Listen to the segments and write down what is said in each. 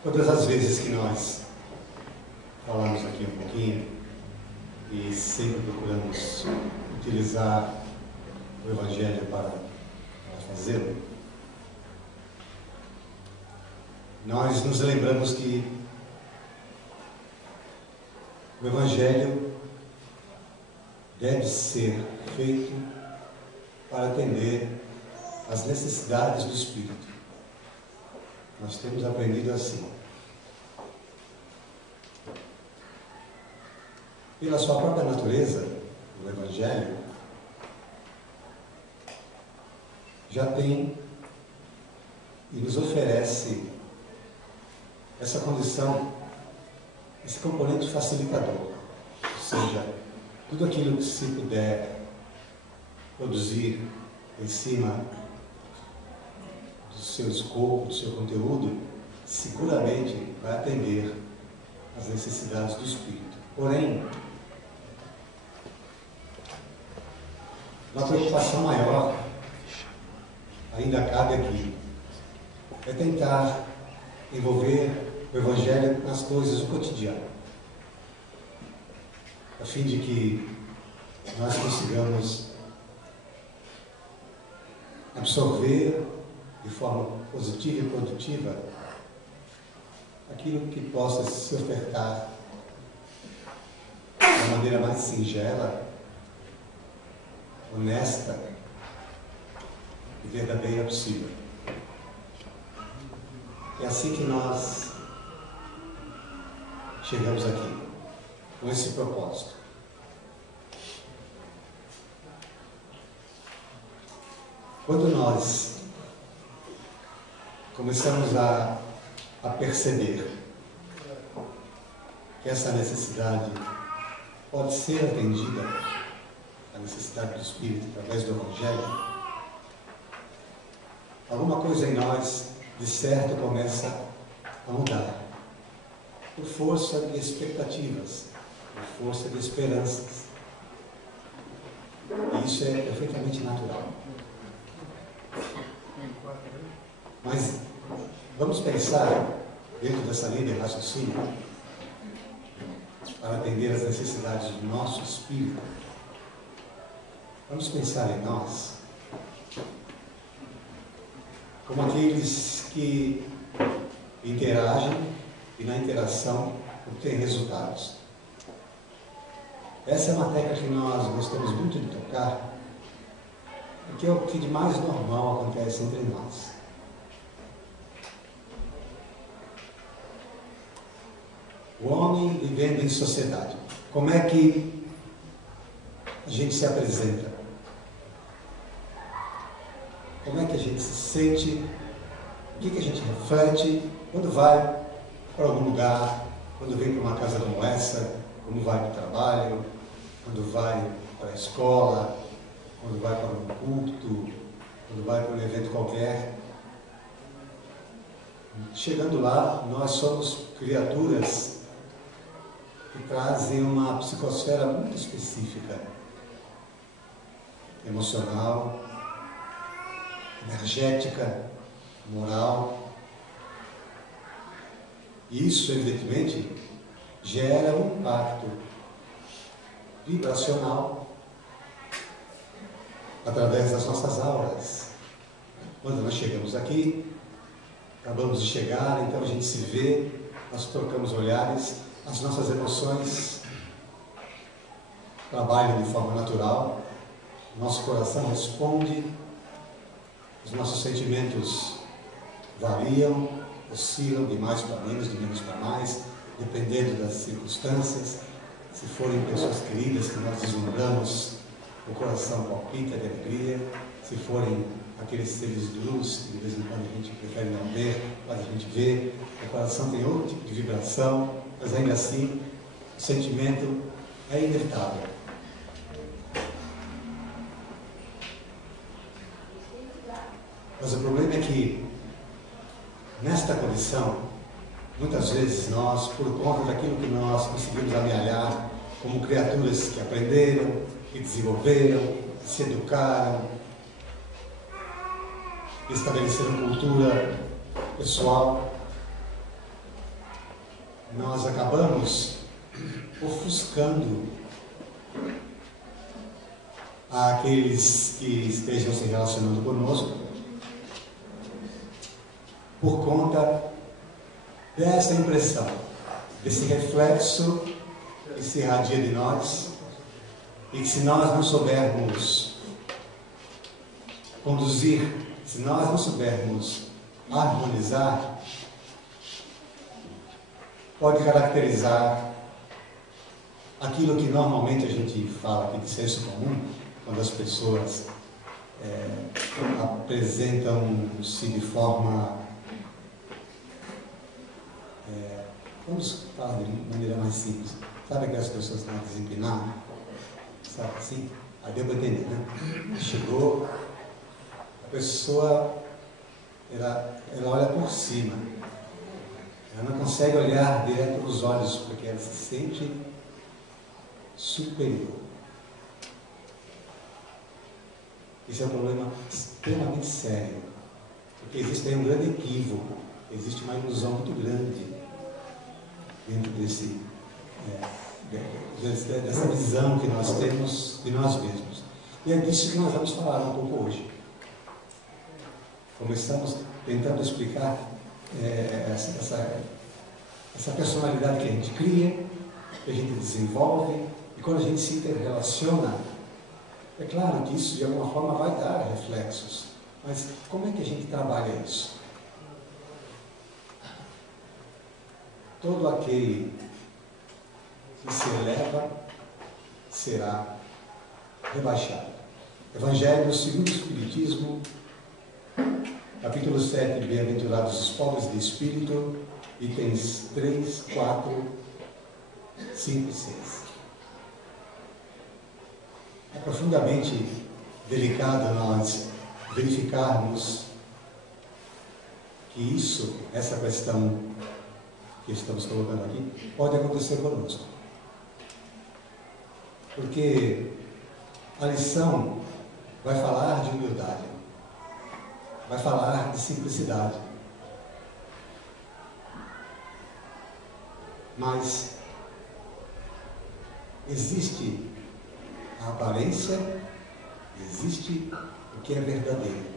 Todas as vezes que nós falamos aqui um pouquinho e sempre procuramos utilizar o Evangelho para fazê-lo, nós nos lembramos que o Evangelho deve ser feito para atender às necessidades do Espírito. Nós temos aprendido assim. Pela sua própria natureza, o Evangelho já tem e nos oferece essa condição, esse componente facilitador. Ou seja, tudo aquilo que se puder produzir em cima do seu escopo, do seu conteúdo, seguramente vai atender às necessidades do Espírito. Porém, uma preocupação maior ainda cabe aqui, é tentar envolver o Evangelho nas coisas do cotidiano, a fim de que nós consigamos absorver de forma positiva e produtiva aquilo que possa se ofertar da maneira mais singela, honesta e verdadeira possível. É assim que nós chegamos aqui, com esse propósito. Quando nós começamos a perceber que essa necessidade pode ser atendida, a necessidade do Espírito através do Evangelho, alguma coisa em nós, de certo, começa a mudar, por força de expectativas, por força de esperanças. E isso é perfeitamente natural. Mas vamos pensar dentro dessa linha de raciocínio para atender às necessidades do nosso espírito. Vamos pensar em nós como aqueles que interagem e na interação obtêm resultados. Essa é uma técnica que nós gostamos muito de tocar, porque é o que de mais normal acontece entre nós. O homem vivendo em sociedade. Como é que a gente se apresenta? Como é que a gente se sente? O que a gente reflete quando vai para algum lugar, quando vem para uma casa como essa, quando vai para o trabalho, quando vai para a escola, quando vai para um culto, quando vai para um evento qualquer. Chegando lá, nós somos criaturas que trazem uma psicosfera muito específica, emocional, energética, moral. E isso, evidentemente, gera um impacto vibracional através das nossas auras. Quando nós chegamos aqui, acabamos de chegar, então a gente se vê, nós trocamos olhares, as nossas emoções trabalham de forma natural, nosso coração responde, os nossos sentimentos variam, oscilam de mais para menos, de menos para mais, dependendo das circunstâncias. Se forem pessoas queridas que nós deslumbramos, o coração palpita de alegria. Se forem aqueles seres de luz que de vez em quando a gente prefere não ver, mas a gente vê, o coração tem outro tipo de vibração, mas ainda assim o sentimento é inevitável. Mas o problema é que nesta condição, muitas vezes nós, por conta daquilo que nós conseguimos amealhar como criaturas que aprenderam, que desenvolveram, que se educaram, que estabeleceram cultura pessoal, nós acabamos ofuscando aqueles que estejam se relacionando conosco por conta dessa impressão, desse reflexo que se irradia de nós, e que se nós não soubermos conduzir, se nós não soubermos harmonizar, pode caracterizar aquilo que normalmente a gente fala aqui de senso comum, quando as pessoas apresentam-se de forma, vamos falar de maneira mais simples, sabe aquelas pessoas que estão desempinadas, sabe assim? Aí deu para entender, né? Chegou, a pessoa, ela olha por cima, ela não consegue olhar direto nos olhos, porque ela se sente superior. Esse é um problema extremamente sério, porque existe aí um grande equívoco, existe uma ilusão muito grande dentro dessa visão que nós temos de nós mesmos. E é disso que nós vamos falar um pouco hoje. Começamos tentando explicar essa personalidade que a gente cria, que a gente desenvolve, e quando a gente se interrelaciona, é claro que isso de alguma forma vai dar reflexos, mas como é que a gente trabalha isso? Todo aquele que se eleva será rebaixado. Evangelho segundo o Espiritismo, capítulo 7, Bem-aventurados os pobres de espírito, itens 3, 4, 5 e 6. É profundamente delicado nós verificarmos que essa questão que estamos colocando aqui, pode acontecer conosco. Porque a lição vai falar de humildade, vai falar de simplicidade. Mas existe a aparência, existe o que é verdadeiro.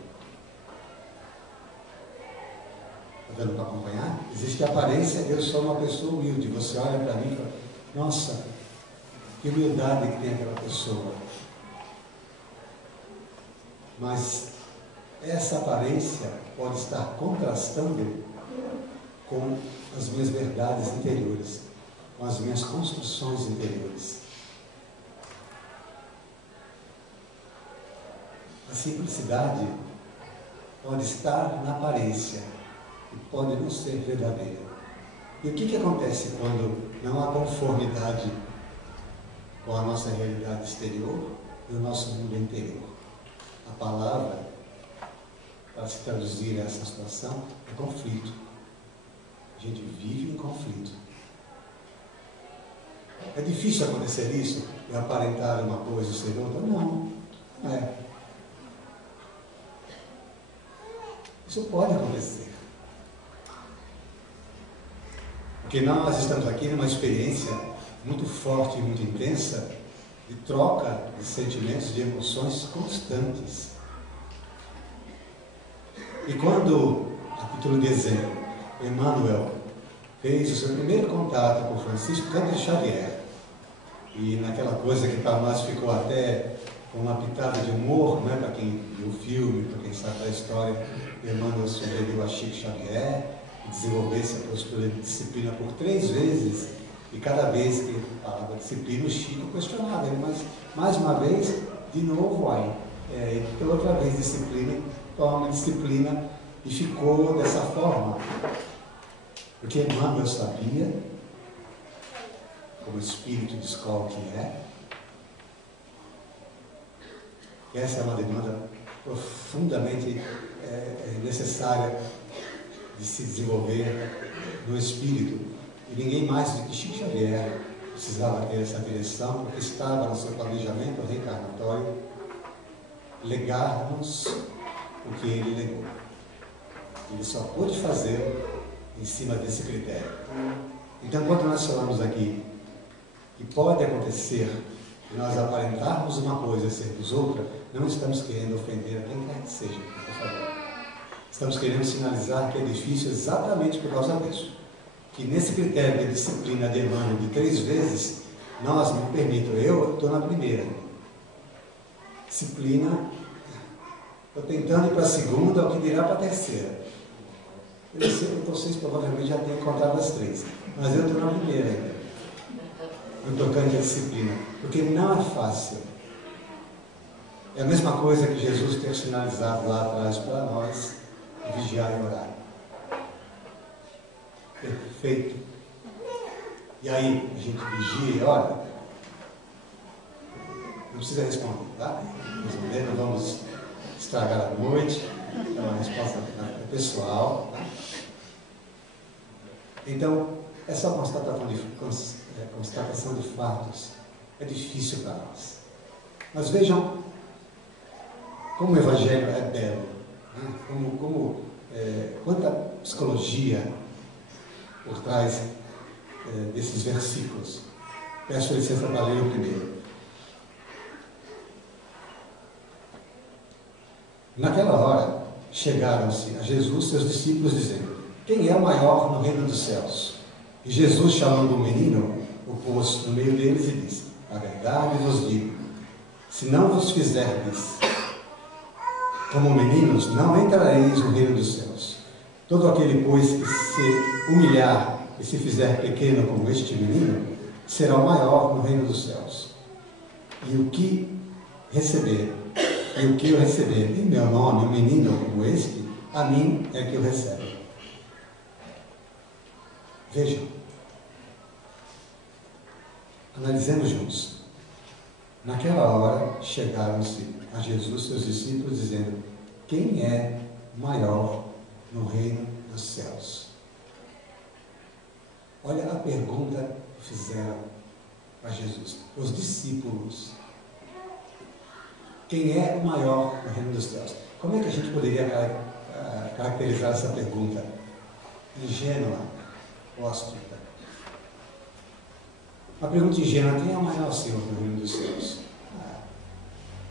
Está dando para acompanhar? Existe a aparência, eu sou uma pessoa humilde. Você olha para mim e fala, nossa, que humildade que tem aquela pessoa. Mas essa aparência pode estar contrastando com as minhas verdades interiores, com as minhas construções interiores. A simplicidade pode estar na aparência e pode não ser verdadeira. E o que acontece quando não há conformidade com a nossa realidade exterior e o nosso mundo interior? A palavra, para se traduzir essa situação, é conflito. A gente vive em conflito. É difícil acontecer isso? Eu aparentar uma coisa e ser outra? Não, não é. Isso pode acontecer. Porque nós estamos aqui numa experiência muito forte e muito intensa de troca de sentimentos, de emoções constantes. E quando, a título de exemplo, Emmanuel fez o seu primeiro contato com Francisco Cândido Xavier, e naquela coisa que para nós ficou até com uma pitada de humor, né, para quem viu o filme, para quem sabe da história, Emmanuel sugeriu a Chico Xavier que desenvolvesse a postura de disciplina por 3 vezes, e cada vez que falava disciplina, o Chico questionava ele, mas mais uma vez, de novo aí, pela outra vez disciplina, toma disciplina, e ficou dessa forma, porque Emmanuel sabia, como espírito de escola que é, que essa é uma demanda profundamente necessária de se desenvolver no espírito. E ninguém mais do que Chico Xavier precisava ter essa direção, porque estava no seu planejamento reencarnatório legar-nos o que ele legou. Ele só pôde fazer em cima desse critério. Então, quando nós falamos aqui que pode acontecer de nós aparentarmos uma coisa e sermos outra, não estamos querendo ofender a quem quer que seja, por favor. Estamos querendo sinalizar que é difícil exatamente por causa disso. Que nesse critério de disciplina de Emmanuel de 3 vezes, nós, me permitam, eu estou na primeira. Disciplina, estou tentando ir para a segunda, o que dirá para a terceira. Eu sei que vocês provavelmente já têm contado as 3, mas eu estou na primeira ainda, no tocante à disciplina, porque não é fácil. É a mesma coisa que Jesus ter sinalizado lá atrás para nós, vigiar e orar. Perfeito. E aí, a gente vigia e ora? Não precisa responder, tá? Responder, não vamos estragar a noite. É uma resposta pessoal. Tá? Então, essa constatação de fatos é difícil para nós. Mas vejam como o Evangelho é belo. Né? Quanta psicologia por trás desses versículos. Peço licença para ler o primeiro. Naquela hora, chegaram-se a Jesus seus discípulos, dizendo: quem é o maior no reino dos céus? E Jesus, chamando o menino, o pôs no meio deles e disse: a verdade vos digo, se não vos fizerdes como meninos, não entrareis no reino dos céus. Todo aquele, pois, que se humilhar e se fizer pequeno como este menino, será o maior no reino dos céus. E o que eu receber em meu nome, um menino como este, a mim é que o recebe. Vejam, analisemos juntos. Naquela hora, chegaram-se a Jesus seus discípulos, dizendo: quem é maior no reino dos céus? Olha a pergunta que fizeram a Jesus, os discípulos. Quem é o maior no reino dos céus? Como é que a gente poderia caracterizar essa pergunta? Ingênua ou astuta? Uma pergunta ingênua: quem é o maior, Senhor, no reino dos céus?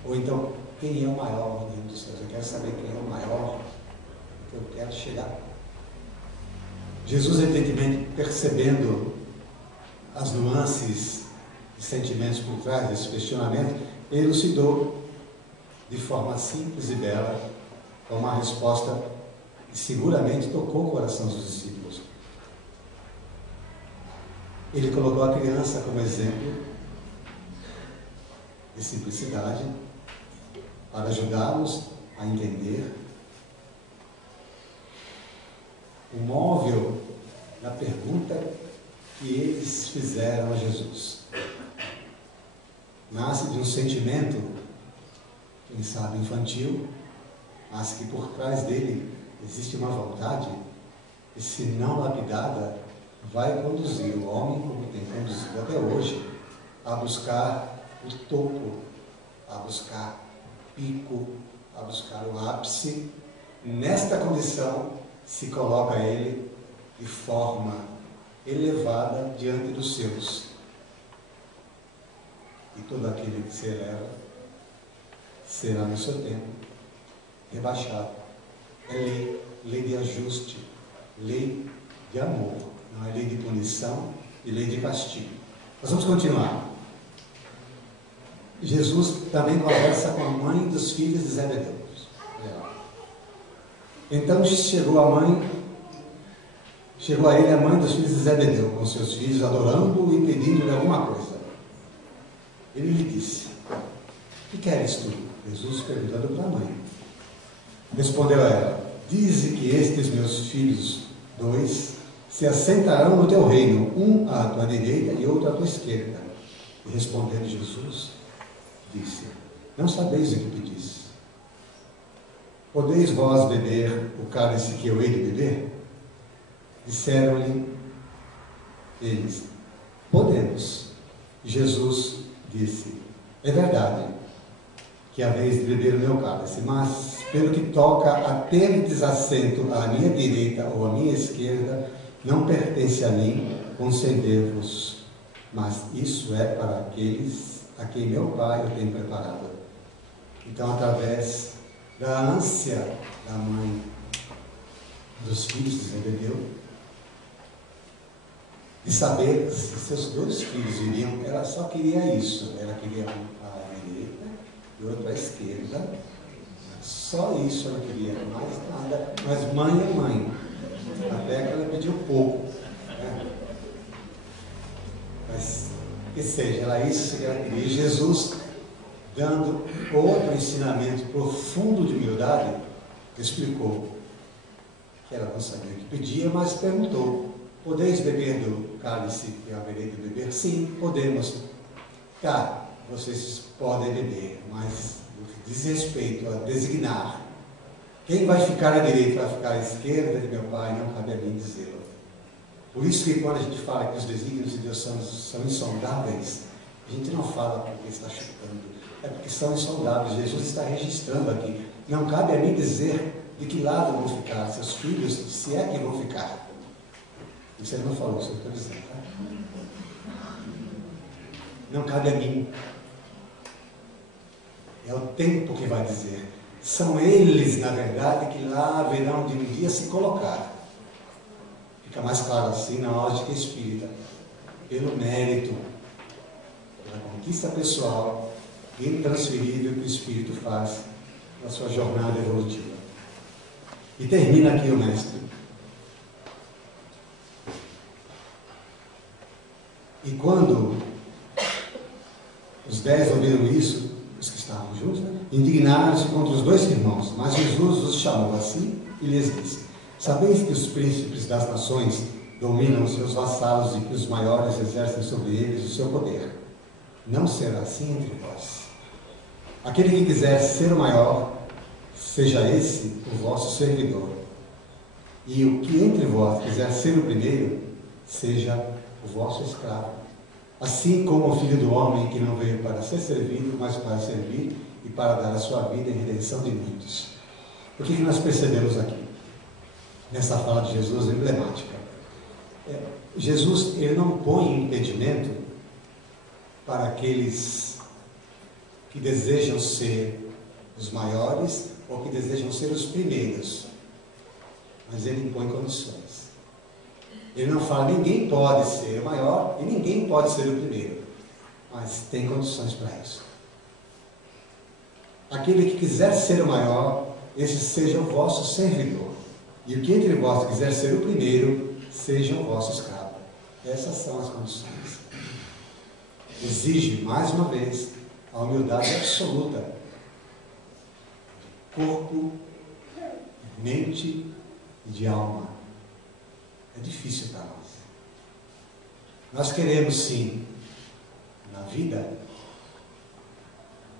Ou então, quem é o maior no reino dos céus? Eu quero saber quem é o maior, que eu quero chegar. Jesus, evidentemente, percebendo as nuances e sentimentos por trás desse questionamento, elucidou de forma simples e bela, com uma resposta que seguramente tocou o coração dos discípulos. Ele colocou a criança como exemplo de simplicidade, para ajudá-los a entender o móvel da pergunta que eles fizeram a Jesus. Nasce de um sentimento, quem sabe infantil, mas que por trás dele existe uma vontade que, se não lapidada, vai conduzir o homem, como tem conduzido até hoje, a buscar o topo, a buscar pico, a buscar o ápice. Nesta condição se coloca ele de forma elevada diante dos seus. E todo aquele que se eleva será no seu tempo rebaixado. É lei de ajuste, lei de amor, não é lei de punição e lei de castigo. Nós vamos continuar. Jesus também conversa com a mãe dos filhos de Zebedeu. Então chegou a ele a mãe dos filhos de Zebedeu, com seus filhos, adorando-o e pedindo-lhe alguma coisa. Ele lhe disse: que queres tu? Jesus perguntando para a mãe. Respondeu a ela: dize que estes meus filhos, 2, se assentarão no teu reino, um à tua direita e outro à tua esquerda. E respondendo Jesus, disse: não sabeis o que pedis. Podeis vós beber o cálice que eu hei de beber? Disseram-lhe eles: podemos. Jesus disse: é verdade que haveis de beber o meu cálice, mas pelo que toca a ter desassento à minha direita ou à minha esquerda, não pertence a mim conceder-vos, mas isso é para aqueles a quem meu Pai o tem preparado. Então, através da ânsia da mãe dos filhos de Zebedeu, de saber se seus 2 filhos iriam, ela só queria isso, ela queria um para a direita e outro para a esquerda, só isso ela queria, mais nada, mas mãe é mãe, até que ela pediu pouco, né? Mas, que seja, era isso que ela queria. E Jesus, dando outro ensinamento profundo de humildade, explicou que ela não sabia o que pedia, mas perguntou: podeis beber do cálice que haverei de beber? Sim, podemos. Tá, vocês podem beber, mas diz respeito a designar quem vai ficar à direita, vai ficar à esquerda de meu Pai, não cabe a mim dizê-lo. Por isso que quando a gente fala que os desígnios de Deus são insondáveis, a gente não fala porque está chutando, é porque são insondáveis. Jesus está registrando aqui. Não cabe a mim dizer de que lado vão ficar seus filhos, se é que vão ficar. Isso ele não falou, isso eu estou dizendo, tá? Não cabe a mim. É o tempo que vai dizer. São eles, na verdade, que lá haverão de um dia se colocar. Fica mais claro assim na lógica espírita. Pelo mérito, pela conquista pessoal, intransferível que o espírito faz na sua jornada evolutiva. E termina aqui o mestre. E quando os 10 ouviram isso, os que estavam juntos, né, indignaram-se contra os 2 irmãos, mas Jesus os chamou a si e lhes disse: sabeis que os príncipes das nações dominam os seus vassalos e que os maiores exercem sobre eles o seu poder. Não será assim entre vós. Aquele que quiser ser o maior, seja esse o vosso servidor. E o que entre vós quiser ser o primeiro, seja o vosso escravo. Assim como o Filho do Homem, que não veio para ser servido, mas para servir e para dar a sua vida em redenção de muitos. O que nós percebemos aqui? Nessa fala de Jesus emblemática. Jesus, ele não põe impedimento para aqueles que desejam ser os maiores ou que desejam ser os primeiros. Mas ele impõe condições. Ele não fala, ninguém pode ser o maior e ninguém pode ser o primeiro. Mas tem condições para isso. Aquele que quiser ser o maior, esse seja o vosso servidor. E o que entre vós quiser ser o primeiro, seja o vosso escravo. Essas são as condições. Exige, mais uma vez, a humildade absoluta. Corpo, mente e de alma. É difícil para nós. Nós queremos, sim, na vida,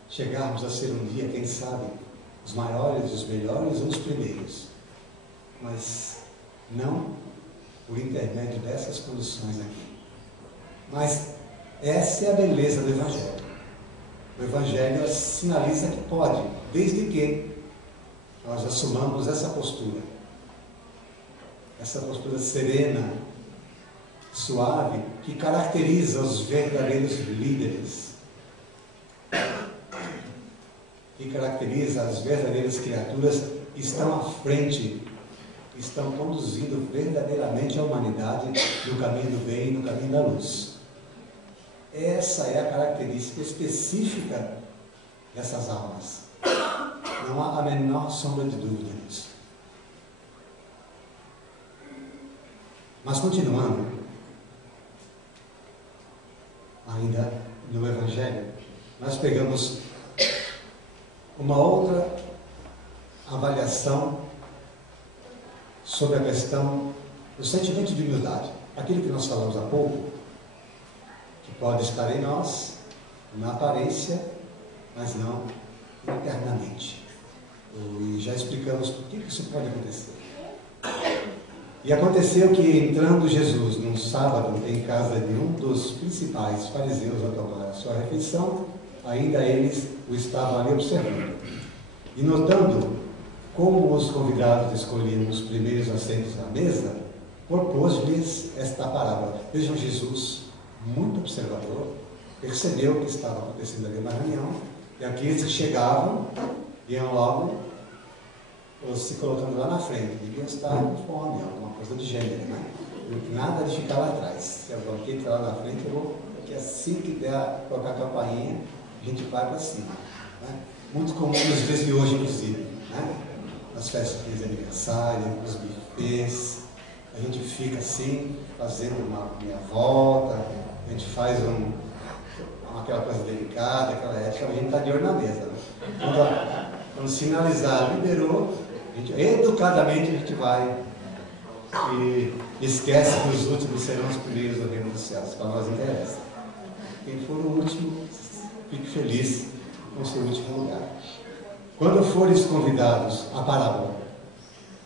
chegarmos a ser um dia, quem sabe, os maiores, os melhores ou os primeiros. Mas não por intermédio dessas condições aqui. Mas essa é a beleza do Evangelho. O Evangelho sinaliza que pode, desde que nós assumamos essa postura serena, suave, que caracteriza os verdadeiros líderes, que caracteriza as verdadeiras criaturas que estão à frente, que estão conduzindo verdadeiramente a humanidade no caminho do bem e no caminho da luz. Essa é a característica específica dessas almas. Não há a menor sombra de dúvida nisso. Mas continuando, ainda no Evangelho, nós pegamos uma outra avaliação sobre a questão do sentimento de humildade. Aquilo que nós falamos há pouco, que pode estar em nós, na aparência, mas não internamente. E já explicamos por que isso pode acontecer. E aconteceu que, entrando Jesus num sábado em casa de um dos principais fariseus a tomar a sua refeição, ainda eles o estavam ali observando. E notando como os convidados escolhiam os primeiros assentos na mesa, propôs-lhes esta parábola. Vejam, Jesus, muito observador, percebeu o que estava acontecendo ali na reunião, e aqueles que chegavam, iam logo se colocando lá na frente, deviam estar com fome, alguma coisa do gênero, né? Nada de ficar lá atrás. Se o banquete está lá na frente, eu vou, porque assim que der colocar a campainha, a gente vai para cima. Né? Muito comum nos dias de hoje, inclusive, né? Nas festas de aniversário, nos bufês, a gente fica assim, fazendo uma meia volta, a gente faz aquela coisa delicada, aquela ética, a gente está de olho na mesa. Né? Quando sinalizar, liberou, educadamente a gente vai e esquece que os últimos serão os primeiros do reino dos céus. Para nós interessa. Quem for o último, fique feliz com o seu último lugar. Quando fores convidados, a parábola,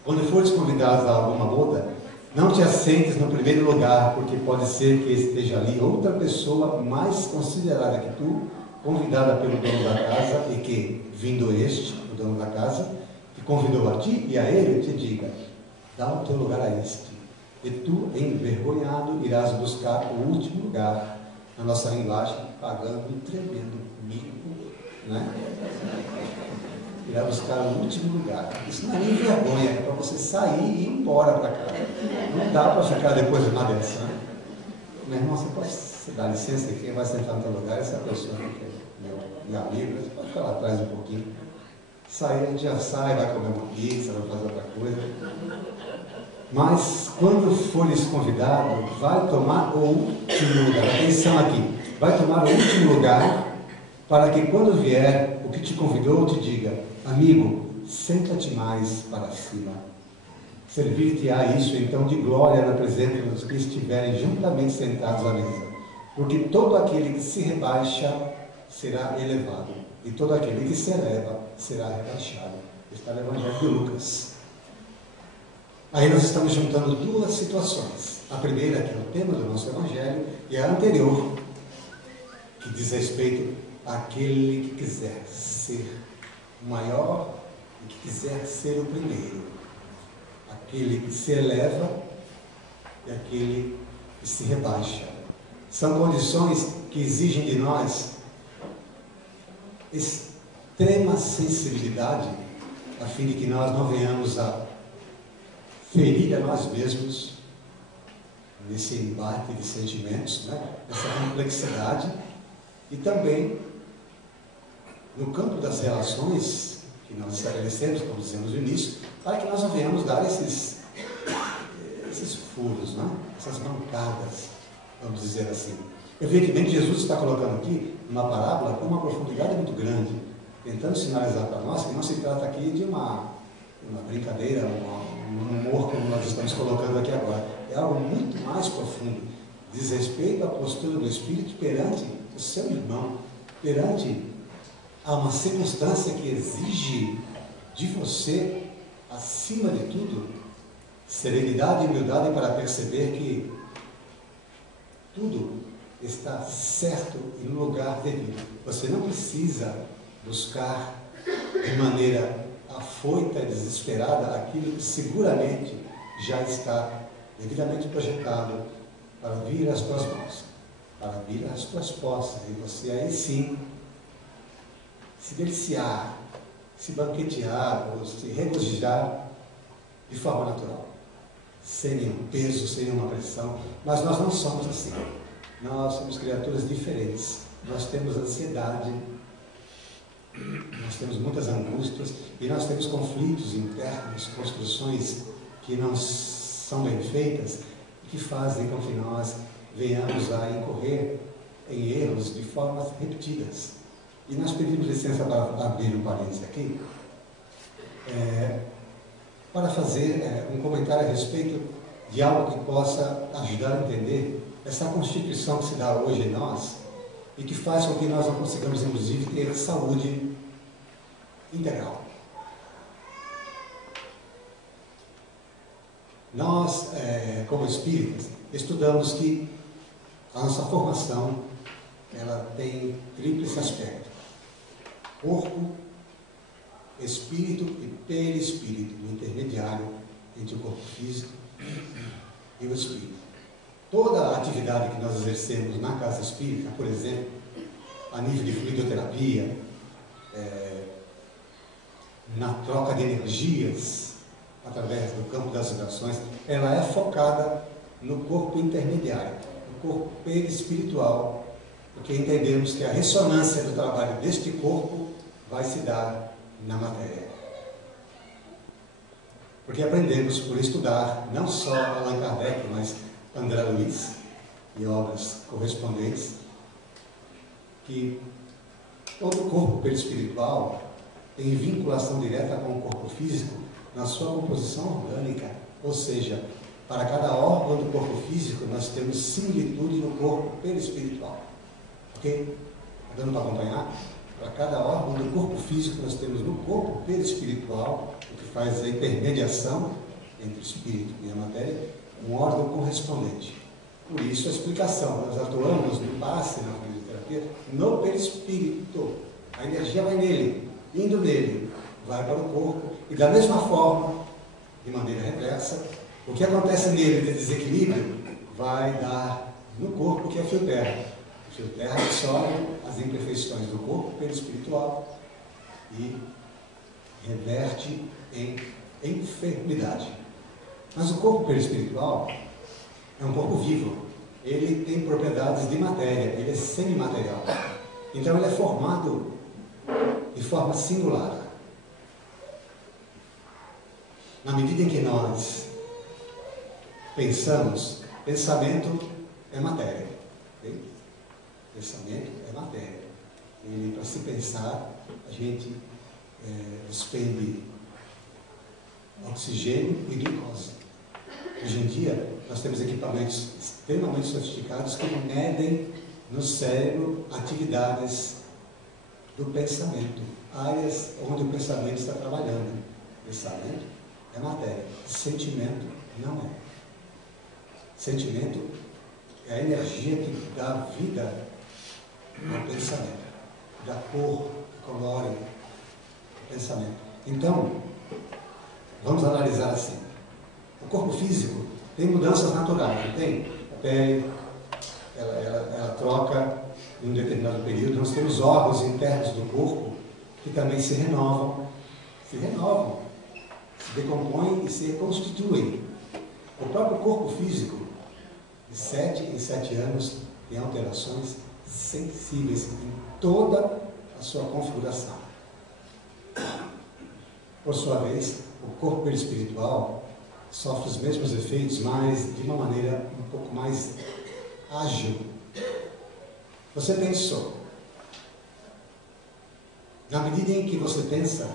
quando fores convidados a alguma boda, não te assentes no primeiro lugar, porque pode ser que esteja ali outra pessoa mais considerada que tu, convidada pelo dono da casa, e que, vindo este, o dono da casa, te convidou a ti e a ele, te diga: dá o teu lugar a este, e tu, envergonhado, irás buscar o último lugar, na nossa linguagem, pagando um tremendo mico, né? Irá buscar o último lugar. Isso não é nem vergonha, é para você sair e ir embora para cá. Não dá para ficar depois de uma dessa, né? Meu irmão, você pode dar licença aqui, vai sentar no teu lugar, essa pessoa que é meu amigo, você pode ficar lá atrás um pouquinho. Sair, a gente já sai, vai comer uma pizza, vai fazer outra coisa. Mas, quando fores convidado, vai tomar o último lugar. Atenção aqui. Vai tomar o último lugar, para que quando vier o que te convidou, te diga: amigo, senta-te mais para cima. Servir-te-á isso então de glória na presença dos que estiverem juntamente sentados à mesa. Porque todo aquele que se rebaixa será elevado, e todo aquele que se eleva será rebaixado. Está no Evangelho de Lucas. Aí nós estamos juntando duas situações. A primeira, que é o tema do nosso Evangelho, e a anterior, que diz respeito àquele que quiser ser o maior e que quiser ser o primeiro. Aquele que se eleva e aquele que se rebaixa. São condições que exigem de nós extrema sensibilidade, a fim de que nós não venhamos a ferir a nós mesmos nesse embate de sentimentos, né? Essa complexidade, e também no campo das relações que nós estabelecemos, como dizemos no início, para que nós não venhamos dar esses furos, né? Essas mancadas, vamos dizer assim. Evidentemente, Jesus está colocando aqui uma parábola com uma profundidade muito grande, tentando sinalizar para nós que não se trata aqui de uma brincadeira, um humor como nós estamos colocando aqui agora. É algo muito mais profundo. Diz respeito à postura do Espírito perante o seu irmão, perante a uma circunstância que exige de você, acima de tudo, serenidade e humildade para perceber que tudo está certo e no lugar devido. Você não precisa buscar de maneira afoita e desesperada aquilo que seguramente já está devidamente projetado para vir às tuas mãos, para vir às tuas posses, e você aí sim se deliciar, se banquetear ou se regozijar de forma natural, sem nenhum peso, sem nenhuma pressão. Mas nós não somos assim. Nós somos criaturas diferentes. Nós temos ansiedade, nós temos muitas angústias e nós temos conflitos internos, construções que não são bem feitas e que fazem com que nós venhamos a incorrer em erros de formas repetidas. E nós pedimos licença para abrir um parênteses aqui, para fazer um comentário a respeito de algo que possa ajudar a entender essa constituição que se dá hoje em nós e que faz com que nós não consigamos, inclusive, ter saúde integral. Nós, como espíritas, estudamos que a nossa formação ela tem tríplice aspecto: corpo, espírito e perispírito, o intermediário entre o corpo físico e o espírito. Toda a atividade que nós exercemos na casa espírita, por exemplo, a nível de fluidoterapia, na troca de energias, através do campo das vibrações, ela é focada no corpo intermediário, no corpo perispiritual, porque entendemos que a ressonância do trabalho deste corpo vai se dar na matéria. Porque aprendemos por estudar não só Allan Kardec, mas André Luiz e obras correspondentes, que todo o corpo perispiritual tem vinculação direta com o corpo físico na sua composição orgânica, ou seja, para cada órgão do corpo físico nós temos similitude no corpo perispiritual. Ok? Está dando para acompanhar? Para cada órgão do corpo físico nós temos no corpo perispiritual, o que faz a intermediação entre o espírito e a matéria, um órgão correspondente. Por isso a explicação, nós atuamos no passe, na fisioterapia, no perispírito. A energia vai nele, indo nele, vai para o corpo, e da mesma forma, de maneira reversa, o que acontece nele de desequilíbrio vai dar no corpo, que é fio terra. O fio terra absorve as imperfeições do corpo perispiritual e reverte em enfermidade. Mas o corpo perispiritual é um corpo vivo. Ele tem propriedades de matéria, ele é semimaterial. Então ele é formado de forma singular. Na medida em que nós pensamos, pensamento é matéria. Okay? Pensamento é matéria. E para se pensar, a gente despende oxigênio e glicose. Hoje em dia, nós temos equipamentos extremamente sofisticados que medem no cérebro atividades do pensamento, áreas onde o pensamento está trabalhando. Pensamento é matéria, sentimento não é. Sentimento é a energia que dá vida ao pensamento, dá cor, colore ao pensamento. Então, vamos analisar assim. O corpo físico tem mudanças naturais, não tem? A pele, ela troca em um determinado período. Nós temos órgãos internos do corpo que também se renovam, se decompõem e se reconstituem. O próprio corpo físico, de 7 em 7 anos, tem alterações sensíveis em toda a sua configuração. Por sua vez, o corpo perispiritual sofre os mesmos efeitos, mas de uma maneira um pouco mais ágil. Você pensou. Na medida em que você pensa,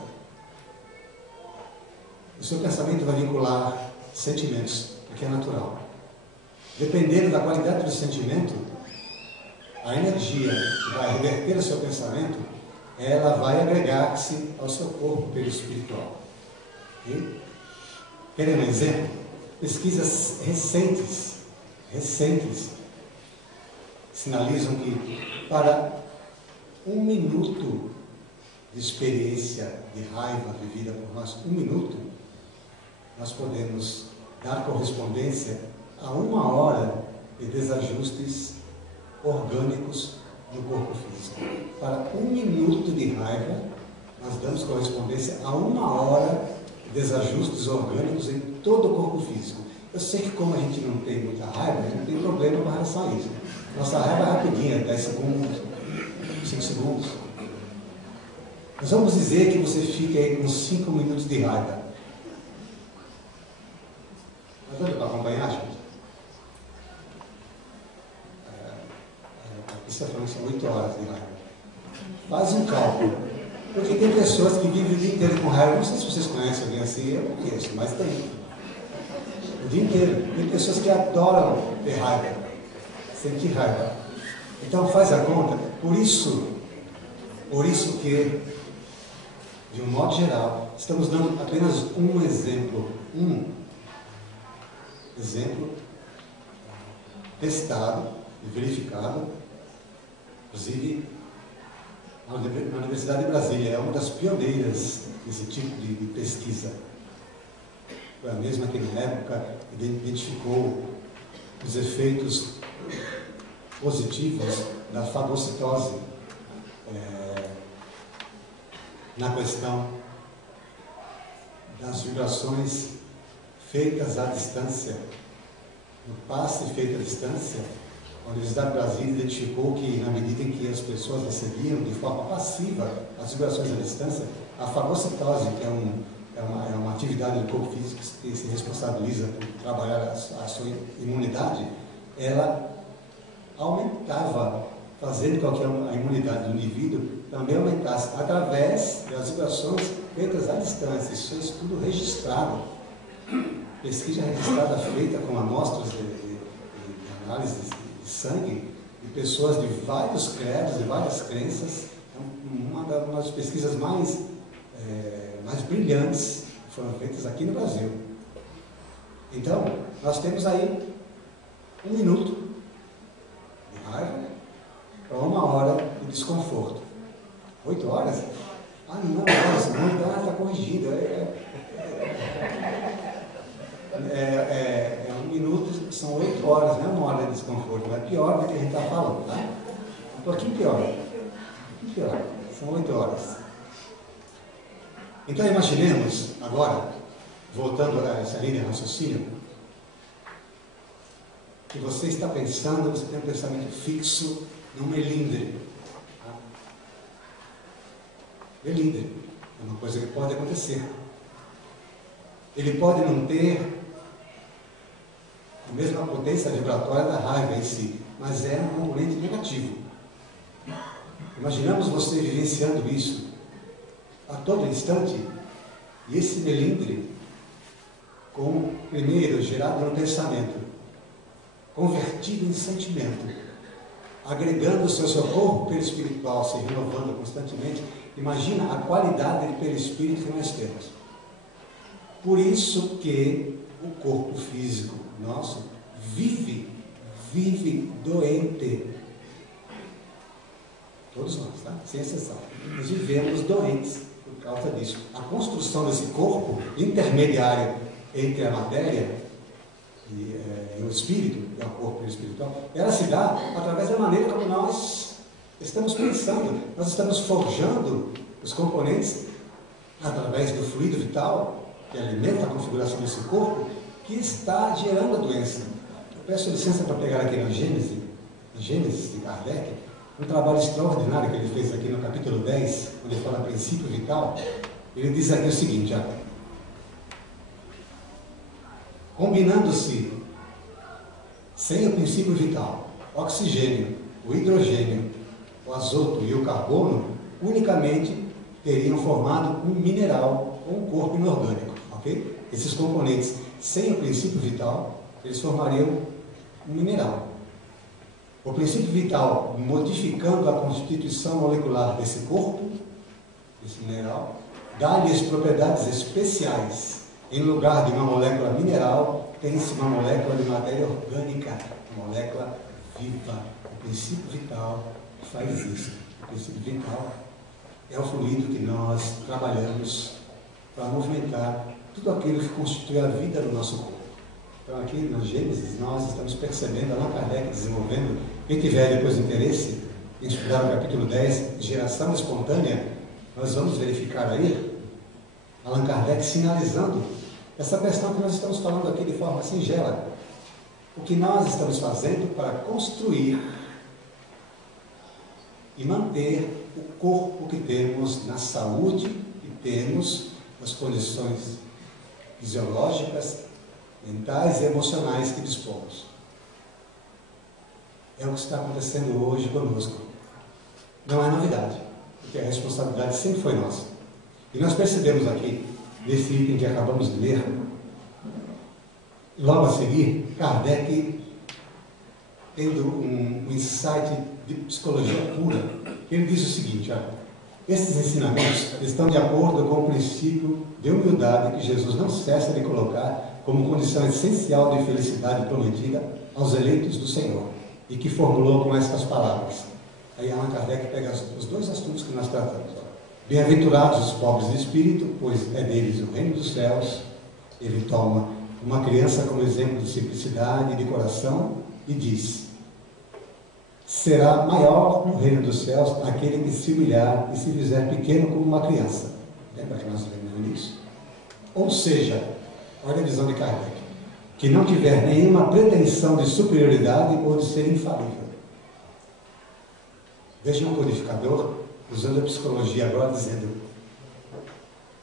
o seu pensamento vai vincular sentimentos, porque é natural. Dependendo da qualidade do sentimento, a energia que vai reverter o seu pensamento, ela vai agregar-se ao seu corpo perispiritual. Okay? Querem um exemplo? Pesquisas recentes sinalizam que para 1 minuto de experiência de raiva vivida por nós, 1 minuto, nós podemos dar correspondência a 1 hora de desajustes orgânicos no corpo físico. Para 1 minuto de raiva, nós damos correspondência a 1 hora de desajustes orgânicos em todo o corpo físico. Eu sei que como a gente não tem muita raiva, a gente não tem problema com relação a isso. Nossa raiva é rapidinha, 10 segundos, 5 segundos. Mas vamos dizer que você fica aí com 5 minutos de raiva. Mas olha para acompanhar, gente. Aqui está falando que são 8 horas de raiva. Faz um cálculo. Porque tem pessoas que vivem o dia inteiro com raiva. Não sei se vocês conhecem alguém assim, eu não conheço, mas tem. O dia inteiro. Tem pessoas que adoram ter raiva, sentir raiva. Então faz a conta. Por isso que, de um modo geral, estamos dando apenas um exemplo. Um exemplo testado e verificado, inclusive na Universidade de Brasília, é uma das pioneiras desse tipo de pesquisa. Foi a mesma que na época identificou os efeitos positivos da fagocitose na questão das vibrações feitas à distância, no passe feito à distância. A Universidade de Brasília identificou que, na medida em que as pessoas recebiam de forma passiva as vibrações à distância, a fagocitose, que é uma atividade do corpo físico que se responsabiliza por trabalhar a sua imunidade, ela aumentava, fazendo com que a imunidade do indivíduo também aumentasse através das vibrações feitas à distância. Isso é estudo registrado, pesquisa registrada feita com amostras de análise de sangue de pessoas de vários credos e várias crenças. Uma das pesquisas mais brilhantes foram feitas aqui no Brasil. Então, nós temos aí 1 minuto de raiva para 1 hora de desconforto. 8 horas? Ah, não, nossa, não, está corrigido. 1 minuto são 8 horas, não é 1 hora de desconforto. É pior do que a gente está falando, tá? Um pouquinho pior. São 8 horas. Então, imaginemos, agora, voltando a essa linha de raciocínio, que você está pensando, você tem um pensamento fixo no melindre. Tá? Melindre é uma coisa que pode acontecer. Ele pode não ter a mesma potência vibratória da raiva em si, mas é um componente negativo. Imaginamos você vivenciando isso a todo instante, e esse melindre, primeiro gerado no pensamento, convertido em sentimento, agregando o seu corpo perispiritual, se renovando constantemente. Imagina a qualidade de perispírito que nós temos. Por isso que o corpo físico nosso vive doente. Todos nós, tá? Sem exceção. Nós vivemos doentes por causa disso. A construção desse corpo intermediário entre a matéria e o espírito, que é o corpo espiritual, ela se dá através da maneira como nós estamos pensando. Nós estamos forjando os componentes através do fluido vital que alimenta a configuração desse corpo, que está gerando a doença. Eu peço licença para pegar aqui na Gênesis de Kardec, um trabalho extraordinário que ele fez aqui no capítulo 10, onde ele fala princípio vital. Ele diz aqui o seguinte: combinando-se sem o princípio vital, oxigênio, o hidrogênio, o azoto e o carbono, unicamente teriam formado um mineral ou um corpo inorgânico, ok? Esses componentes, sem o princípio vital, eles formariam um mineral. O princípio vital, modificando a constituição molecular desse corpo, desse mineral, dá-lhes propriedades especiais. Em lugar de uma molécula mineral, tem-se uma molécula de matéria orgânica, uma molécula viva. O princípio vital faz isso. O princípio vital é o fluido que nós trabalhamos para movimentar tudo aquilo que constitui a vida do nosso corpo. Então, aqui na Gênesis, nós estamos percebendo Allan Kardec desenvolvendo. Quem tiver depois interesse em estudar o capítulo 10, geração espontânea, nós vamos verificar aí Allan Kardec sinalizando essa questão que nós estamos falando aqui de forma singela. O que nós estamos fazendo para construir e manter o corpo que temos na saúde que temos, nas condições fisiológicas, mentais e emocionais que dispomos. É o que está acontecendo hoje conosco. Não é novidade, porque a responsabilidade sempre foi nossa. E nós percebemos aqui, nesse item que acabamos de ler, logo a seguir, Kardec tendo um insight de psicologia pura. Ele diz o seguinte: esses ensinamentos estão de acordo com o princípio de humildade que Jesus não cessa de colocar como condição essencial de felicidade prometida aos eleitos do Senhor, e que formulou com estas palavras. Aí Allan Kardec pega os dois assuntos que nós tratamos. Bem-aventurados os pobres de espírito, pois é deles o reino dos céus. Ele toma uma criança como exemplo de simplicidade e de coração e diz: será maior no reino dos céus aquele que se humilhar e se fizer pequeno como uma criança. Lembra que nós lemos isso? Ou seja, olha a visão de Kardec, que não tiver nenhuma pretensão de superioridade ou de ser infalível. Veja um codificador usando a psicologia agora dizendo: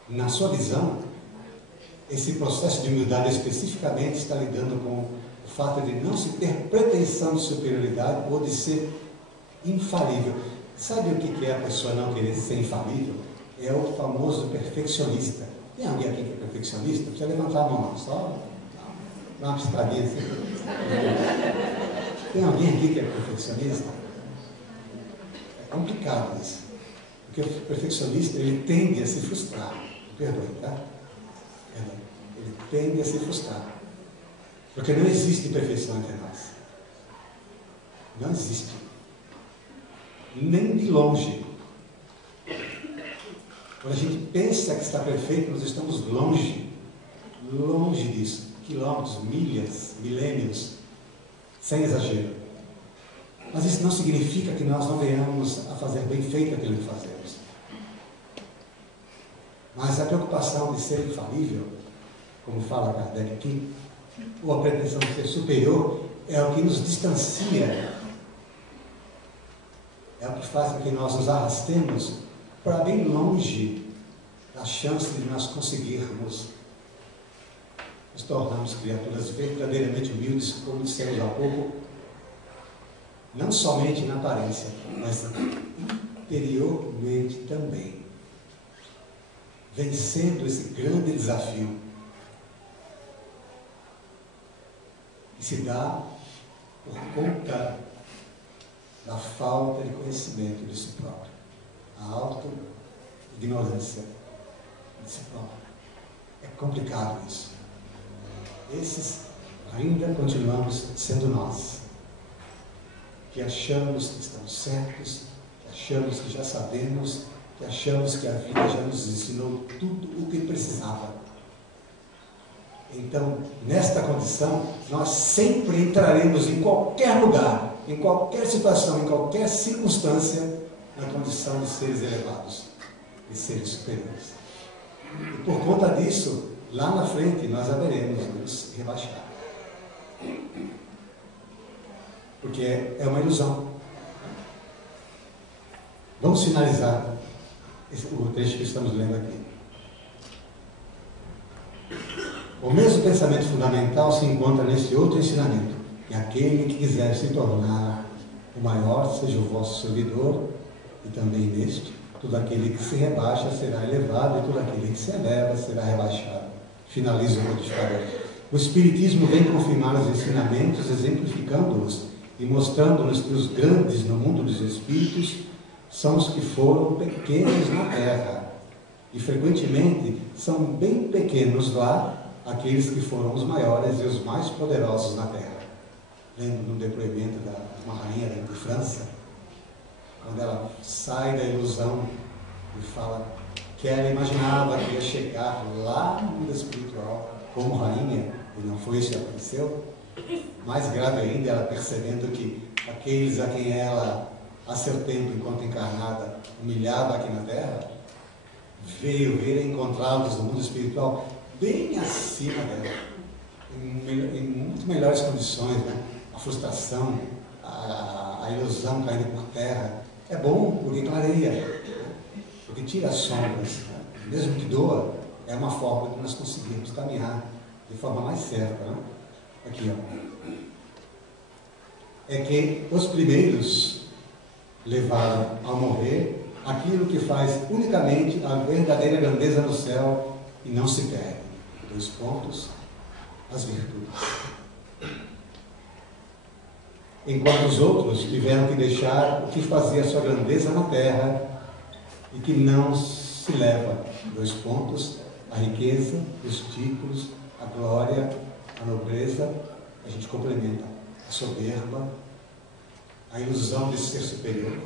na sua visão, esse processo de humildade especificamente está lidando com o fato de não se ter pretensão de superioridade ou de ser infalível. Sabe o que é a pessoa não querer ser infalível? É o famoso perfeccionista. Tem alguém aqui que é perfeccionista? Precisa levantar a mão, só dá uma piscadinha assim. Tem alguém aqui que é perfeccionista? É complicado isso. Porque o perfeccionista, ele tende a se frustrar. Perdoe, tá? Ele tende a se frustrar. Porque não existe perfeição entre nós. Não existe. Nem de longe. Quando a gente pensa que está perfeito, nós estamos longe disso. Quilômetros, milhas, milênios, sem exagero. Mas isso não significa que nós não venhamos a fazer bem feito aquilo que fazemos. Mas a preocupação de ser infalível, como fala Kardec aqui, ou a pretensão de ser superior, é o que nos distancia, é o que faz com que nós nos arrastemos para bem longe da chance de nós conseguirmos nos tornarmos criaturas verdadeiramente humildes, como dissemos há pouco, não somente na aparência, mas interiormente também, vencendo esse grande desafio que se dá por conta da falta de conhecimento de si próprio, a auto-ignorância de si próprio. É complicado isso. Esses ainda continuamos sendo nós, que achamos que estamos certos, que achamos que já sabemos, que achamos que a vida já nos ensinou tudo o que precisava. Então, nesta condição, nós sempre entraremos em qualquer lugar, em qualquer situação, em qualquer circunstância, na condição de seres elevados, de seres superiores. E por conta disso, lá na frente, nós haveremos de nos rebaixar. Porque é uma ilusão. Vamos finalizar o trecho que estamos lendo aqui. O mesmo pensamento fundamental se encontra nesse outro ensinamento, que aquele que quiser se tornar o maior seja o vosso servidor, e também neste, todo aquele que se rebaixa será elevado, e todo aquele que se eleva será rebaixado. Finaliza o codificador. O Espiritismo vem confirmar os ensinamentos, exemplificando-os e mostrando-nos que os grandes no mundo dos espíritos são os que foram pequenos na terra, e frequentemente são bem pequenos lá aqueles que foram os maiores e os mais poderosos na terra. Lembro no depoimento de uma rainha de França, quando ela sai da ilusão e fala que ela imaginava que ia chegar lá no mundo espiritual como rainha, e não foi isso que aconteceu. Mais grave ainda, ela percebendo que aqueles a quem ela, a seu tempo, enquanto encarnada, humilhava aqui na terra, veio encontrá-los no mundo espiritual bem acima dela, em muito melhores condições, né? A frustração, a ilusão caindo por terra. É bom porque clareia, porque tira as sombras, né? Mesmo que doa, é uma forma de nós conseguirmos caminhar de forma mais certa, né? Aqui, ó. É que os primeiros levaram ao morrer aquilo que faz unicamente a verdadeira grandeza no céu e não se perde. 2 pontos, as virtudes. Enquanto os outros tiveram que deixar o que fazia sua grandeza na terra e que não se leva. 2 pontos, a riqueza, os títulos, a glória, a nobreza, a gente complementa a soberba, a ilusão de ser superior,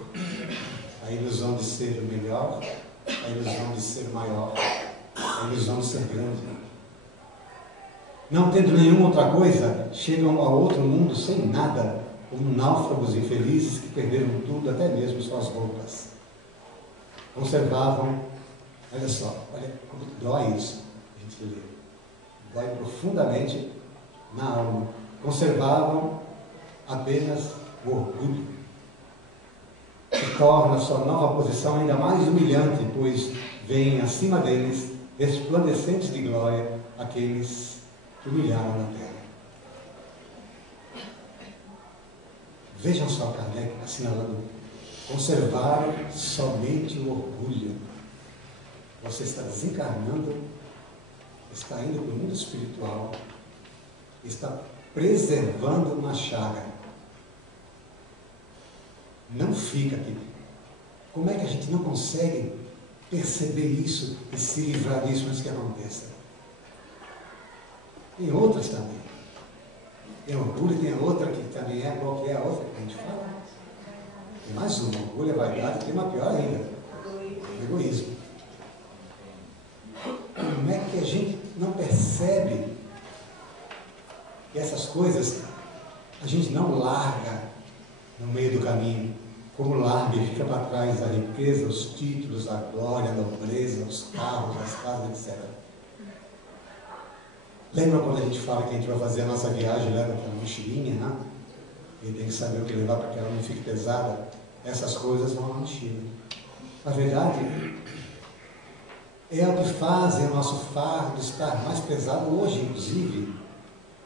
a ilusão de ser o melhor, a ilusão de ser maior, a ilusão de ser grande. não tendo nenhuma outra coisa, chegam a outro mundo sem nada, como náufragos infelizes que perderam tudo, até mesmo suas roupas. Conservavam, olha só, olha como dói isso, a gente lê. Dói profundamente na alma. Conservavam apenas o orgulho, que torna a sua nova posição ainda mais humilhante, pois vêm acima deles, resplandecentes de glória, aqueles que humilharam na terra. Vejam só Kardec assinalando: conservaram somente o orgulho. Você está desencarnando, está indo para o mundo espiritual, está preservando uma chaga. Não fica aqui. Como é que a gente não consegue perceber isso e se livrar disso antes que aconteça? Tem outras também. Tem orgulho, tem outra que também é, qual que é a outra que a gente fala? Tem mais uma, orgulho, vaidade, tem uma pior ainda, o egoísmo. Como é que a gente não percebe que essas coisas a gente não larga no meio do caminho, como larga e fica para trás a riqueza, os títulos, a glória, a nobreza, os carros, as casas, etc. Lembra quando a gente fala que a gente vai fazer a nossa viagem, leva aquela mochilinha, né? E tem que saber o que levar para que ela não fique pesada. Essas coisas vão na mochila. Na verdade, é o que fazem o nosso fardo estar mais pesado hoje, inclusive,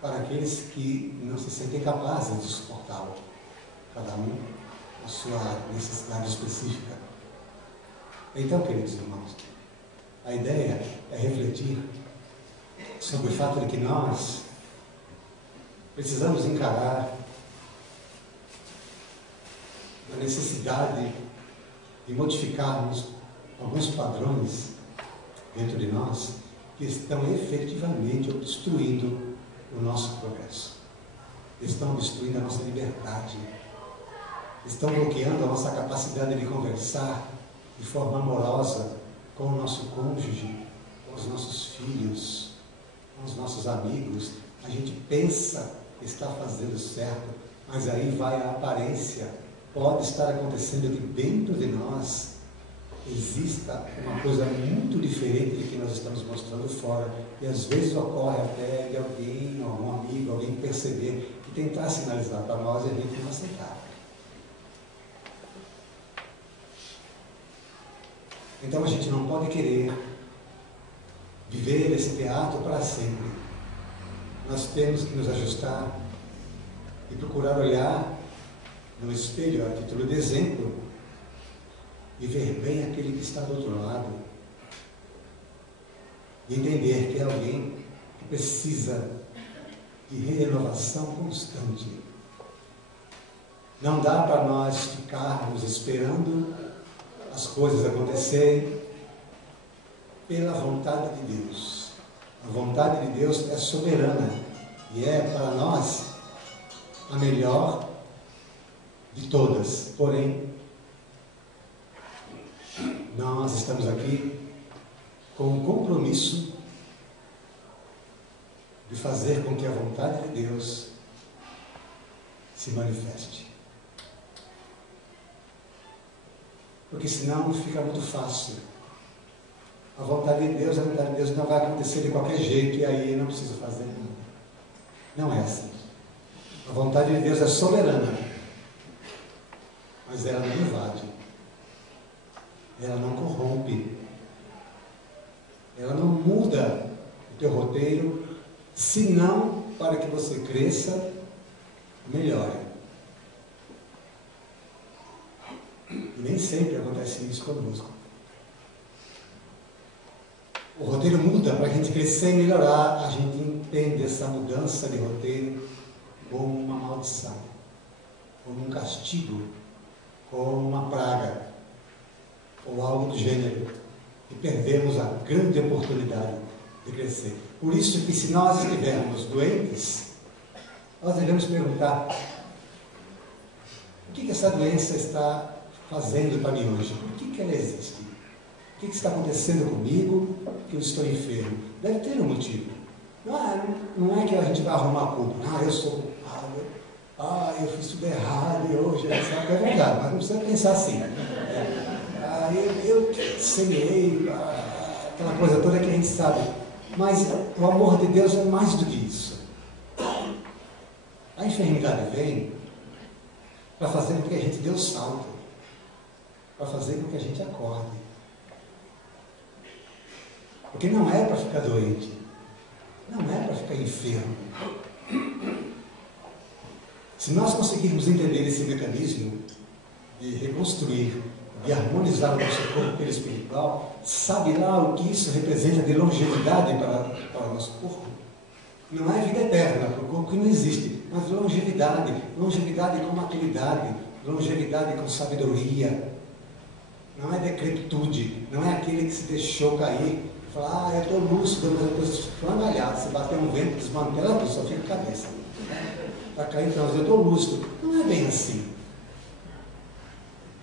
para aqueles que não se sentem capazes de suportá-lo. Cada um a sua necessidade específica. Então, queridos irmãos, a ideia é refletir sobre o fato de que nós precisamos encarar a necessidade de modificarmos alguns padrões dentro de nós que estão efetivamente obstruindo o nosso progresso, estão obstruindo a nossa liberdade, estão bloqueando a nossa capacidade de conversar de forma amorosa com o nosso cônjuge, com os nossos filhos, com os nossos amigos. A gente pensa que está fazendo certo, mas aí vai a aparência. Pode estar acontecendo que dentro de nós exista uma coisa muito diferente do que nós estamos mostrando fora. E às vezes ocorre até de alguém, algum amigo, alguém perceber e tentar sinalizar para nós e a gente não aceitar. Então a gente não pode querer viver esse teatro para sempre. Nós temos que nos ajustar e procurar olhar no espelho, a título de exemplo, e ver bem aquele que está do outro lado. E entender que é alguém que precisa de renovação constante. Não dá para nós ficarmos esperando as coisas acontecerem pela vontade de Deus. A vontade de Deus é soberana e é para nós a melhor de todas. Porém, nós estamos aqui com o compromisso de fazer com que a vontade de Deus se manifeste. Porque senão fica muito fácil. A vontade de Deus, a vontade de Deus não vai acontecer de qualquer jeito e aí não precisa fazer nada. Não é assim. A vontade de Deus é soberana, mas ela não invade, ela não corrompe, ela não muda o teu roteiro, senão para que você cresça e melhore. E nem sempre acontece isso conosco. O roteiro muda para a gente crescer e melhorar. A gente entende essa mudança de roteiro como uma maldição, como um castigo, como uma praga, ou algo do gênero. E perdemos a grande oportunidade de crescer. Por isso que se nós estivermos doentes, nós devemos perguntar: o que essa doença está fazendo para mim hoje? Por que ela existe? O que está acontecendo comigo que eu estou enfermo? Deve ter um motivo. Não é que a gente vai arrumar culpa. Eu sou culpado. Eu fiz tudo errado e hoje sabe que é verdade, mas não precisa pensar assim. Eu semeei aquela coisa toda que a gente sabe. Mas o amor de Deus é mais do que isso. A enfermidade vem para fazer com que a gente dê o salto, para fazer com que a gente acorde. Porque não é para ficar doente, não é para ficar enfermo. Se nós conseguirmos entender esse mecanismo de reconstruir, de harmonizar o nosso corpo pelo espiritual, sabe lá o que isso representa de longevidade para o nosso corpo? Não é vida eterna, para o corpo que não existe, mas longevidade com maturidade, longevidade com sabedoria. Não é decrepitude, não é aquele que se deixou cair, fala, eu estou lúcido, mas eu estou esfrangalhado, se bater um vento, desmantela, a pessoa fica com a cabeça. Está caindo, mas eu estou lúcido. Não é bem assim.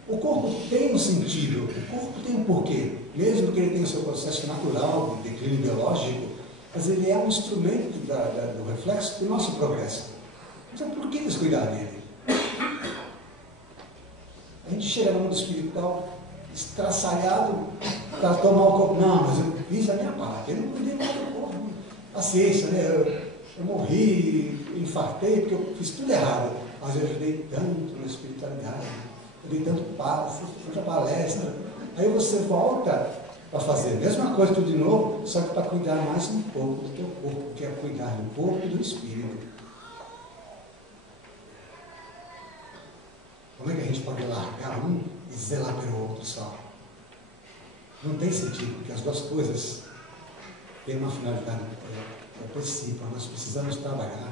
O corpo tem um sentido, o corpo tem um porquê, mesmo que ele tenha o seu processo natural, de declínio biológico, mas ele é um instrumento do reflexo do nosso progresso. Então, por que descuidar dele? A gente chega no mundo espiritual estraçalhado para tomar o corpo. Não, mas eu fiz a minha parte, eu não cuidei mais do corpo. Paciência, né? Eu morri, infartei, porque eu fiz tudo errado. Mas eu ajudei tanto na espiritualidade, eu dei tanto passo, tanta palestra. Aí você volta para fazer a mesma coisa tudo de novo, só que para cuidar mais um pouco do teu corpo, que é cuidar do corpo e do espírito. Como é que a gente pode largar um e zelar pelo outro só? Não tem sentido, porque as duas coisas têm uma finalidade principal. Nós precisamos trabalhar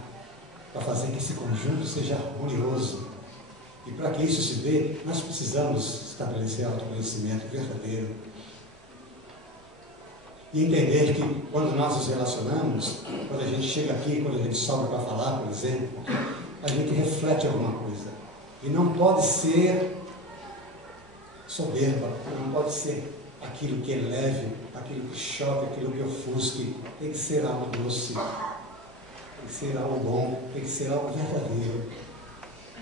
para fazer que esse conjunto seja harmonioso. E para que isso se dê, nós precisamos estabelecer autoconhecimento verdadeiro. E entender que quando nós nos relacionamos, quando a gente chega aqui, quando a gente sobe para falar, por exemplo, a gente reflete alguma coisa. E não pode ser soberba, não pode ser aquilo que é leve, aquilo que choca, aquilo que ofusque. Tem que ser algo doce, tem que ser algo bom, tem que ser algo verdadeiro,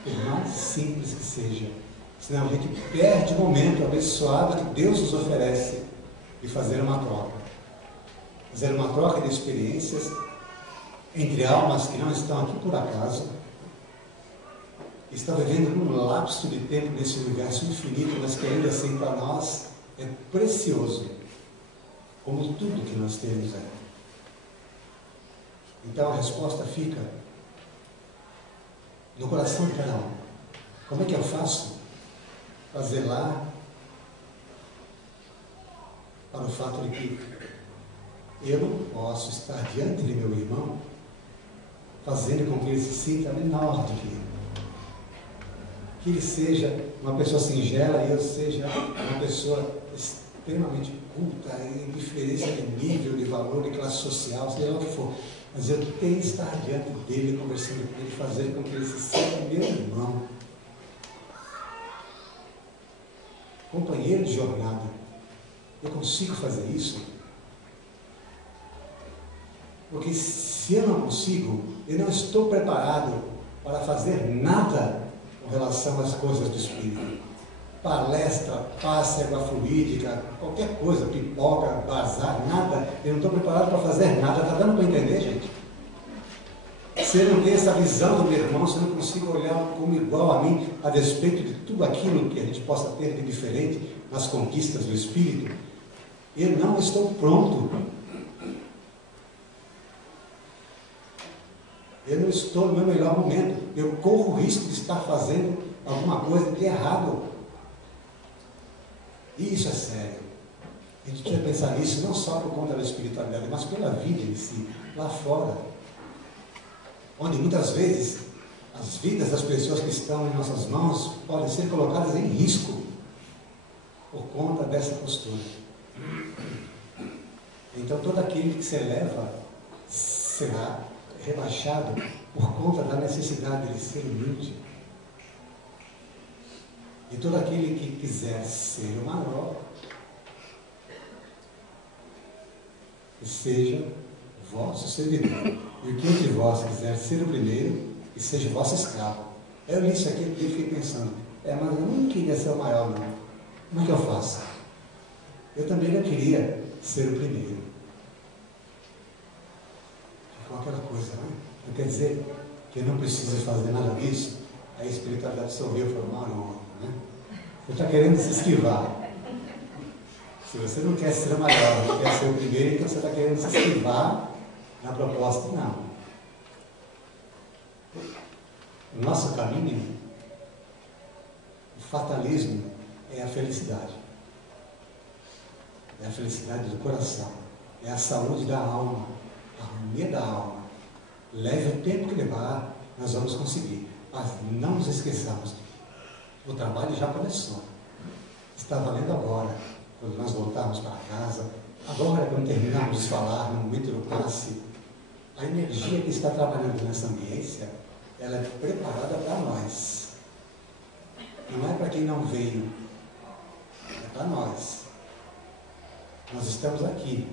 por mais simples que seja. Senão a gente perde o momento abençoado que Deus nos oferece de fazer uma troca. Fazer uma troca de experiências entre almas que não estão aqui por acaso, estão vivendo num lapso de tempo nesse universo infinito, mas que ainda assim para nós é precioso, como tudo que nós temos é. Então a resposta fica no coração de cada um. Como é que eu faço para zelar para o fato de que eu não posso estar diante de meu irmão fazendo com que ele se sinta menor do que ele. Que ele seja uma pessoa singela e eu seja uma pessoa extremamente culta, em diferença de nível, de valor, de classe social, seja lá o que for. Mas eu tenho que estar diante dele, conversando com ele, fazer com que ele se sinta meu irmão. Companheiro de jornada. Eu consigo fazer isso? Porque se eu não consigo, eu não estou preparado para fazer nada com relação às coisas do Espírito. Palestra, passe, água fluídica, qualquer coisa, pipoca, bazar, nada. Eu não estou preparado para fazer nada. Está dando para entender, gente? Se eu não tenho essa visão do meu irmão, se eu não consigo olhar como igual a mim, a despeito de tudo aquilo que a gente possa ter de diferente nas conquistas do Espírito, eu não estou pronto. Eu não estou no meu melhor momento. Eu corro o risco de estar fazendo alguma coisa de errado. E isso é sério. A gente precisa pensar nisso não só por conta da espiritualidade, mas pela vida em si, lá fora. Onde muitas vezes as vidas das pessoas que estão em nossas mãos podem ser colocadas em risco por conta dessa postura. Então todo aquele que se eleva será rebaixado por conta da necessidade de ser humilde. E todo aquele que quiser ser o maior, que seja vosso servidor. E o que entre vós quiser ser o primeiro, e seja vosso escravo. Eu li isso aqui e fiquei pensando, mas eu não queria ser o maior, não. Como é que eu faço? Eu também não queria ser o primeiro. Ficou aquela coisa, né? Não quer dizer que eu não preciso fazer nada disso. Aí a espiritualidade sorriu e falou, não, né? Você está querendo se esquivar. Se você não quer ser o maior, não quer ser o primeiro, então você está querendo se esquivar na proposta, não. O nosso caminho, o fatalismo, é a felicidade. É a felicidade do coração. É a saúde da alma, a harmonia da alma. Leve o tempo que levar, nós vamos conseguir. Mas não nos esqueçamos, o trabalho já começou. Está valendo agora, quando nós voltarmos para casa, agora quando terminarmos de falar, no momento do passe, a energia que está trabalhando nessa ambiência, ela é preparada para nós. Não é para quem não veio, é para nós. Nós estamos aqui.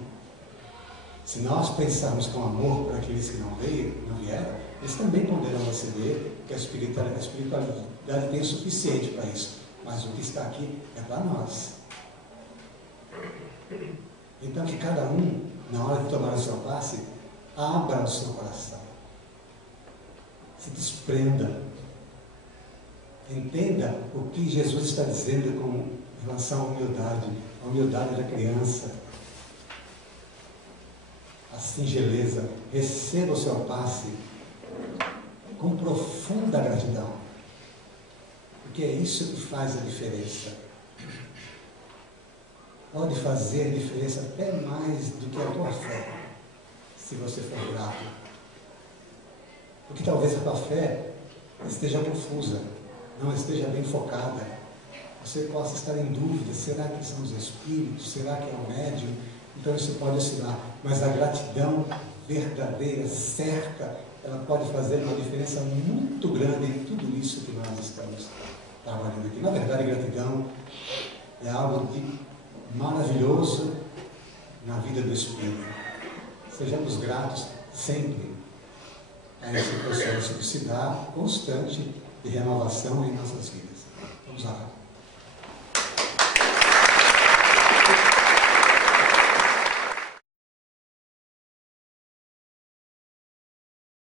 Se nós pensarmos com amor para aqueles que não vieram, eles também poderão receber, porque a espiritualidade tem o suficiente para isso. Mas o que está aqui é para nós. Então que cada um, na hora de tomar o seu passe, abra o seu coração. Se desprenda. Entenda o que Jesus está dizendo com relação à humildade. A humildade da criança. A singeleza. Receba o seu passe com profunda gratidão. Porque é isso que faz a diferença. Pode fazer a diferença até mais do que a tua fé, se você for grato. Porque talvez a tua fé esteja confusa, não esteja bem focada. Você possa estar em dúvida, será que são os espíritos? Será que é o médium? Então isso pode oscilar. Mas a gratidão verdadeira, certa, ela pode fazer uma diferença muito grande em tudo isso que nós estamos trabalhando aqui. Na verdade, a gratidão é algo de maravilhoso na vida do espírito. Sejamos gratos sempre a esse processo que se dá constante de renovação em nossas vidas.